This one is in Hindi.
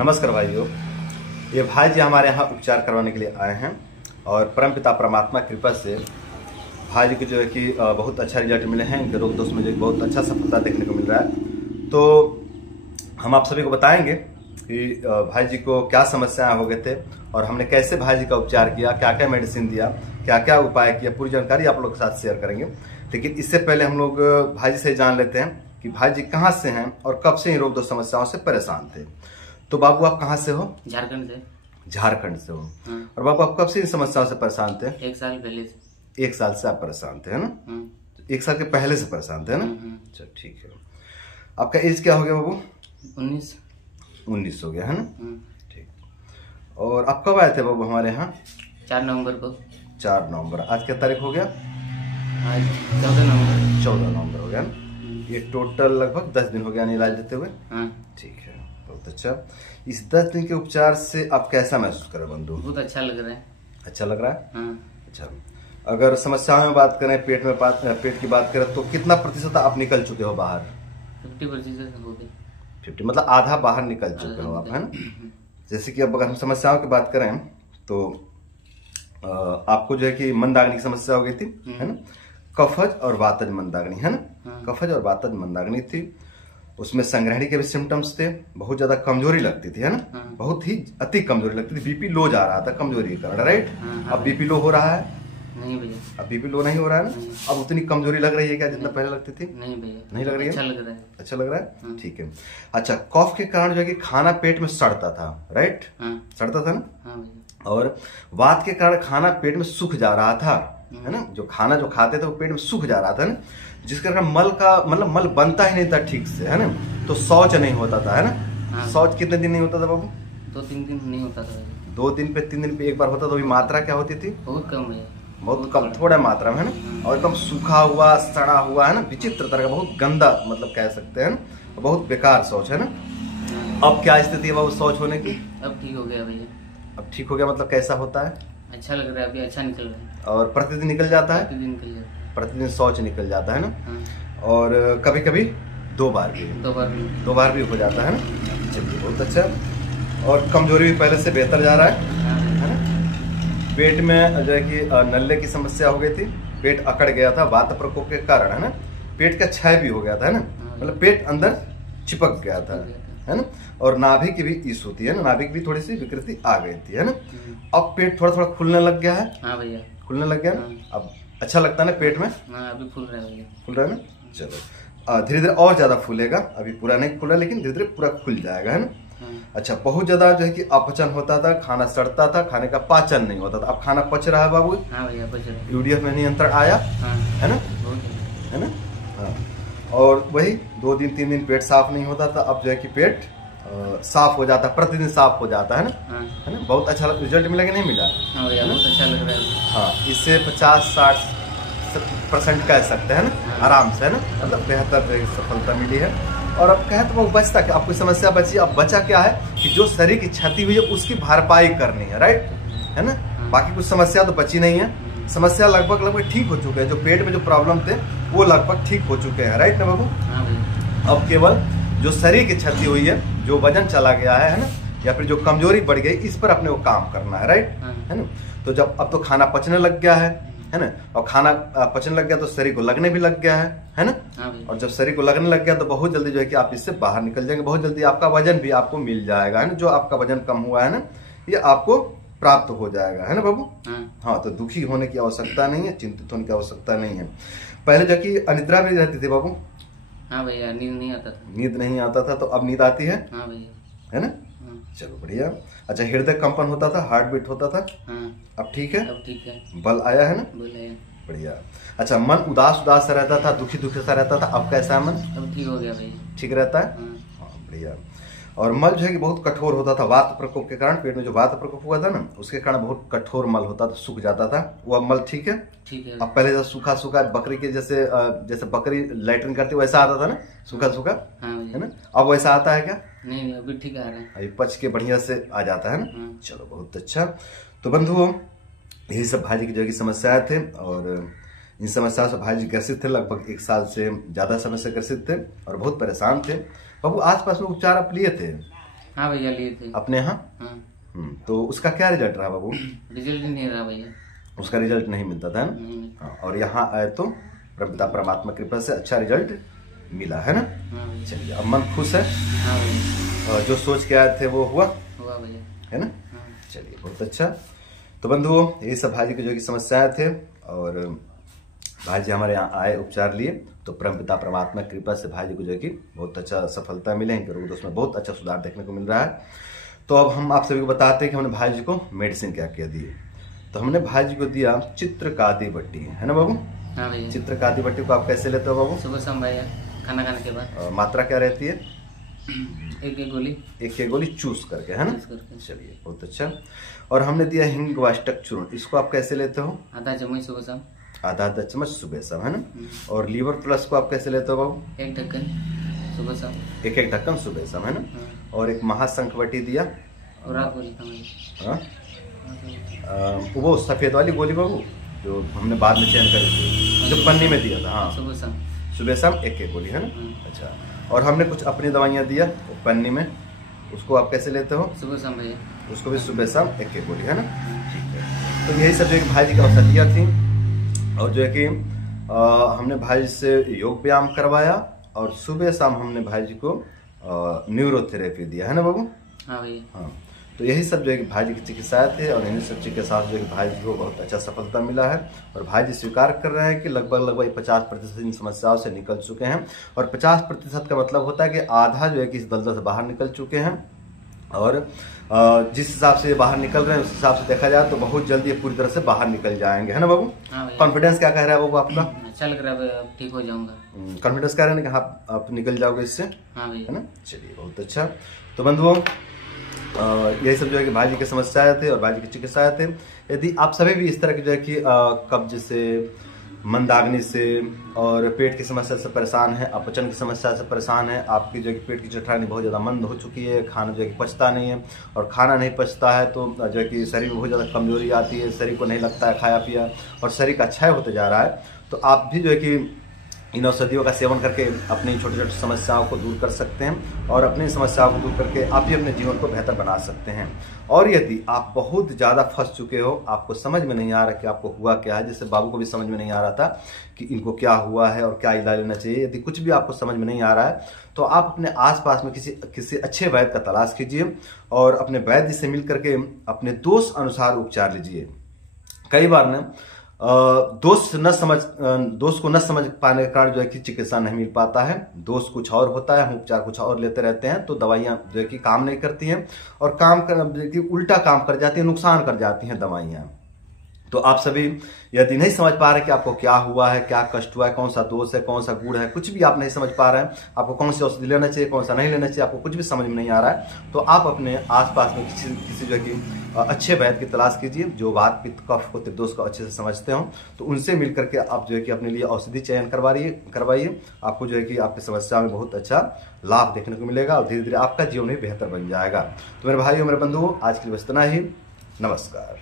नमस्कार भाइयों। ये भाई जी हमारे यहाँ उपचार करवाने के लिए आए हैं और परमपिता परमात्मा कृपा से भाई जी को जो है कि बहुत अच्छा रिजल्ट मिले हैं। इनके रोग दोष में जो बहुत अच्छा सफलता देखने को मिल रहा है। तो हम आप सभी को बताएंगे कि भाई जी को क्या समस्याएं हो गए थे और हमने कैसे भाई जी का उपचार किया, क्या क्या मेडिसिन दिया, क्या क्या उपाय किया, पूरी जानकारी आप लोग के साथ शेयर करेंगे। लेकिन इससे पहले हम लोग भाई जी से जान लेते हैं कि भाई जी कहाँ से हैं और कब से इन रोग दोष समस्याओं से परेशान थे। तो बाबू आप कहाँ से हो? झारखंड से। झारखंड से हो। और बाबू आप कब से इन समस्याओं से परेशान थे? 1 साल पहले से। 1 साल से आप परेशान थे, है ना? 1 साल के पहले से परेशान थे, है ना? अच्छा ठीक है। आपका एज क्या हो गया बाबू? 19 हो गया, है ना? ठीक। और आप कब आए थे बाबू हमारे यहाँ? 4 नवंबर को। 4 नवंबर। आज क्या तारीख हो गया? आज 14 नवंबर। 14 नवंबर हो गया ना? ये टोटल लगभग 10 दिन हो गया इलाज लेते हुए। ठीक है, बहुत अच्छा। इस 10 दिन के उपचार से आप कैसा महसूस कर रहे हैं बंधु? बहुत अच्छा लग रहा है। अच्छा लग रहा है? अच्छा। अगर समस्याओं में बात करें, पेट की बात करें तो कितना प्रतिशत आप निकल चुके हो बाहर? 50% हो गए। 50 मतलब आधा बाहर निकल चुके हो आप, है ना? जैसे कि अब अगर हम समस्याओं की बात करें तो आपको जो है कि मंदाग्नि की समस्या हो गई थी, है ना? कफज और वातज मंदाग्नि, है ना? कफज और वातज मंदाग्नि थी। उसमें संग्रहणी के भी सिम्टम्स थे। बहुत ज्यादा कमजोरी लगती थी, है ना? बहुत ही अति कमजोरी लगती थी। बीपी लो जा रहा था कमजोरी के कारण, राइट? अब बीपी लो हो रहा है? नहीं भैया। अब बीपी लो नहीं हो रहा है ना? अब उतनी कमजोरी लग रही है क्या जितना पहले लगती थी? नहीं भैया। नहीं लग रही है? अच्छा लग रहा है। अच्छा लग रहा है, ठीक है। अच्छा, कफ के कारण जो है कि खाना पेट में सड़ता था, राइट? सड़ता था ना? हाँ भैया। और वात के कारण खाना पेट में सूख जा रहा था, है ना? जो खाना जो खाते थे वो पेट में सूख जा रहा था ना, जिसके कारण मल बनता ही नहीं था ठीक से, है ना? तो शौच नहीं होता था, है ना? शौच कितने दिन नहीं होता था बाबू? 2-3 दिन नहीं होता था। 2 दिन पे 3 दिन पे एक बार होता था। तो मात्रा क्या होती थी? बहुत कम है। बहुत कम, थोड़ा मात्रा में, है ना? और एकदम सूखा हुआ, सड़ा हुआ, है ना? विचित्र तरह का, बहुत गंदा मतलब कह सकते हैं ना? बहुत बेकार शौच, है ना? अब क्या स्थिति है बाबू शौच होने की? अब ठीक हो गया भैया। अब ठीक हो गया मतलब कैसा होता है? अच्छा लग रहा है, अभी अच्छा निकल रहा है। और प्रतिदिन निकल जाता है? प्रतिदिन निकल जाता है। प्रतिदिन शौच निकल जाता है ना? और कभी कभी 2 बार भी? 2 बार भी हो जाता है ना? चलिए, बहुत अच्छा। और कमजोरी भी पहले से बेहतर जा रहा है ना? पेट में जो है कि नल्ले की समस्या हो गई थी, पेट अकड़ गया था वात प्रकोप के कारण, है ना? पेट का क्षय भी हो गया था, है ना? मतलब पेट अंदर चिपक गया था, है ना? और नाभि की भी इस होती है ना, नाभि की भी थोड़ी सी विकृति आ गई थी, है ना? अब पेट थोड़ा थोड़ा खुलने लग गया है। हाँ भैया, खुलने लग गया ना? अब अच्छा लगता है ना पेट में? अभी फूल रहा है भैया। खुल रहा है ना? चलो, धीरे धीरे और ज्यादा फूलेगा। अभी पूरा नहीं खुला लेकिन धीरे धीरे पूरा खुल जाएगा, है ना? अच्छा, बहुत ज्यादा जो है कि अपचन होता था, खाना सड़ता था, खाने का पाचन नहीं होता था। अब खाना पच रहा है बाबू? हाँ भैया, पच रहा है। यूडीएफ में नियंत्रण आया, है ना? है ना? हाँ। और वही 2 दिन 3 दिन पेट साफ नहीं होता था, अब जो है कि पेट साफ हो जाता, प्रतिदिन साफ हो जाता है ना? है ना? बहुत अच्छा रिजल्ट मिला कि नहीं मिला? हाँ भैया, बहुत अच्छा लग रहा है। हाँ, इससे 50-60% कह सकते हैं ना? आराम से, है ना? मतलब बेहतर सफलता मिली है। और अब कहे तो वो बचता क्या? अब कोई समस्या बची? अब बचा क्या है कि जो शरीर की क्षति हुई है उसकी भरपाई करनी है, राइट? है ना? बाकी कुछ समस्या तो बची नहीं है। समस्या लगभग ठीक हो चुके हैं। जो पेट में जो प्रॉब्लम थे वो लगभग ठीक हो चुके हैं, राइट ना बाबू? अब केवल जो शरीर की क्षति हुई है, जो वजन चला गया है ना, या फिर जो कमजोरी बढ़ गई, इस पर अपने को काम करना है, राइट? है ना? तो जब अब तो खाना पचने लग गया है ना? और खाना पचने लग गया तो शरीर को लगने भी लग गया है ना? और जब शरीर को लगने लग गया तो बहुत जल्दी जो है कि आप इससे बाहर निकल जाएंगे। बहुत जल्दी आपका वजन भी आपको मिल जाएगा, है ना? जो आपका वजन कम हुआ है ना, ये आपको प्राप्त हो जाएगा, है ना बाबू? हाँ, तो दुखी होने की आवश्यकता नहीं है, चिंतित होने की आवश्यकता नहीं है। पहले जो कि अनिद्रा भी रहती थी बाबू? हाँ भैया, नींद नहीं आता था। नींद नहीं आता था, तो अब नींद आती है? हाँ भैया, है ना? चलो बढ़िया। अच्छा, हृदय कंपन होता था, हार्ट बीट होता था? अब ठीक है? अब ठीक है। बल आया है ना? बल आया। बढ़िया। अच्छा, मन उदास सा रहता था, दुखी सा रहता था, अब कैसा है मन? अब ठीक हो गया भैया। ठीक रहता है? हाँ, बढ़िया। और मल जो है कि बहुत कठोर होता था, वात प्रकोप के कारण। पेट में जो वात प्रकोप हुआ था ना, उसके कारण बहुत कठोर मल होता था, सूख जाता था। वो मल ठीक है? ठीक है। अब पहले जैसे सूखा सूखा बकरी के जैसे बकरी लैट्रिन करती वैसा आता था ना, सूखा सूखा, है ना? अब वैसा आता है क्या? नहीं, अभी ठीक आ रहा है। अभी पच के बढ़िया से आ जाता है ना? चलो, बहुत अच्छा। तो बंधुओं, यही सब भाई जी की जो की समस्याएं थे और इन समस्याओं से भाई जी ग्रसित थे। लगभग 1 साल से ज्यादा समय से ग्रसित थे और बहुत परेशान थे। बाबू, आसपास में उपचार आप लिए थे? हाँ भैया लिए थे। अपने यहाँ? हाँ। तो उसका क्या रिजल्ट रहा बाबू? रिजल्ट नहीं रहा भैया, उसका रिजल्ट नहीं मिलता था ना? नहीं। हाँ, और यहाँ आए तो पिता परमात्मा की कृपा से अच्छा रिजल्ट मिला है ना? हाँ भैया। चलिए, अब मन खुश है? हाँ भैया। और जो सोच के आए थे वो हुआ भैया, है ना? हाँ। चलिए, बहुत अच्छा। तो बंधुओं, यही सब भाई जी की जो कि समस्याएं थे, और भाई जी हमारे यहाँ आए, उपचार लिए, तो परमपिता परमात्मा की कृपा से भाई जी को जो कि बहुत अच्छा सफलता मिले हैं, रोग दोष में बहुत अच्छा सुधार देखने को मिल रहा है। तो अब हम आप सभी को बताते हैं कि हमने भाई जी को मेडिसिन क्या क्या दिए। तो हमने भाई जी को दिया चित्रकादी बट्टी, है ना बाबू? हाँ भैया। चित्रकादी बट्टी को आप कैसे लेते हो बाबू? सुबह शाम भैया, खाना खाने के बाद। मात्रा क्या रहती है? एक गोली। एक गोली चूस करके, है ना? चूस करके। चलिए, बहुत अच्छा। और हमने दिया हिंग वाष्टक चूर्ण, इसको आप कैसे लेते हो? आधा चम्मच सुबह शाम। आधा चम्मच सुबह शाम, है ना? और लीवर प्लस को आप कैसे लेते हो बाबू? एक ढक्कन सुबह शाम। एक ढक्कन सुबह शाम, है ना? और एक महाशंखवटी दिया, और रात को लेता हूँ। हाँ, वो सफेद वाली गोली बाबू जो हमने बाद में चयन करी थी, जो पन्नी में दिया था। हाँ, सुबह शाम एक गोली, है ना? अच्छा। और हमने कुछ अपनी दवाइयाँ दिया पन्नी में, उसको आप कैसे लेते हो? सुबह शाम भैया। उसको भी सुबह शाम एक गोली, है ना? ठीक है। तो यही सब जो है भाई जी की औषधियाँ थी, और जो है कि हमने भाई से योग व्यायाम करवाया, और सुबह शाम हमने भाई जी को न्यूरोथेरेपी दिया, है ना बाबू? हाँ भैया। हाँ, तो यही सब जो है कि भाई जी की चिकित्सा थे, और इन्हीं सब चिकित्सा जो है कि भाई जी को बहुत अच्छा सफलता मिला है। और भाई जी स्वीकार कर रहे हैं कि लगभग 50% इन समस्याओं से निकल चुके हैं। और 50% का मतलब होता है कि आधा जो है कि इस दलदल से बाहर निकल चुके हैं। और जिस हिसाब से बाहर निकल रहे हैं उस हिसाब से देखा जाए तो बहुत जल्दी पूरी तरह से बाहर निकल जाएंगे, है ना बाबू? कॉन्फिडेंस क्या कह रहा है बाबू आपका? अच्छा लग रहा है, अब ठीक हो जाऊंगा। कॉन्फिडेंस कह रहे हैं कि हाँ आप निकल जाओगे इससे, है ना? चलिए, बहुत अच्छा। तो बंधुओं, यही सब जो है कि भाई जी की समस्याएं थे और भाई जी की चिकित्साएं थे। यदि आप सभी भी इस तरह की जो है कि कब्ज से, मंदाग्नि से और पेट की समस्या से परेशान है, अपचन की समस्या से परेशान है, आपकी जो है कि पेट की जठराग्नि बहुत ज़्यादा मंद हो चुकी है, खाना जो है कि पचता नहीं है, और खाना नहीं पचता है तो जो है कि शरीर में बहुत ज़्यादा कमजोरी आती है, शरीर को नहीं लगता है खाया पिया, और शरीर का क्षय होते जा रहा है, तो आप भी जो है कि इन औषधियों का सेवन करके अपनी छोटी छोटी समस्याओं को दूर कर सकते हैं, और अपनी समस्याओं को दूर करके आप भी अपने जीवन को बेहतर बना सकते हैं। और यदि आप बहुत ज़्यादा फंस चुके हो, आपको समझ में नहीं आ रहा कि आपको हुआ क्या है, जैसे बाबू को भी समझ में नहीं आ रहा था कि इनको क्या हुआ है और क्या इलाज लेना चाहिए, यदि कुछ भी आपको समझ में नहीं आ रहा है तो आप अपने आसपास में किसी अच्छे वैद्य का तलाश कीजिए, और अपने वैद्य से मिल करके अपने दोष अनुसार उपचार लीजिए। कई बार ना दोष को न समझ पाने के कारण जो है कि चिकित्सा नहीं मिल पाता है, दोष कुछ और होता है, हम उपचार कुछ और लेते रहते हैं, तो दवाइयां जो है कि काम नहीं करती हैं, और उल्टा काम कर जाती है, नुकसान कर जाती हैं दवाइयां। तो आप सभी यदि नहीं समझ पा रहे कि आपको क्या हुआ है, क्या कष्ट हुआ है, कौन सा दोष है, कौन सा गुण है, कुछ भी आप नहीं समझ पा रहे हैं, आपको कौन सी औषधि लेना चाहिए, कौन सा नहीं लेना चाहिए, आपको कुछ भी समझ में नहीं आ रहा है, तो आप अपने आसपास में किसी जो है कि अच्छे वैद्य की तलाश कीजिए, जो वात पित्त कफ को त्रिदोष को अच्छे से समझते हो, तो उनसे मिल करके आप जो है कि अपने लिए औषधि चयन करवाइए। आपको जो है कि आपकी समस्या में बहुत अच्छा लाभ देखने को मिलेगा, और धीरे धीरे आपका जीवन भी बेहतर बन जाएगा। तो मेरे भाइयों, मेरे बंधुओं, आज के लिए बस इतना ही। नमस्कार।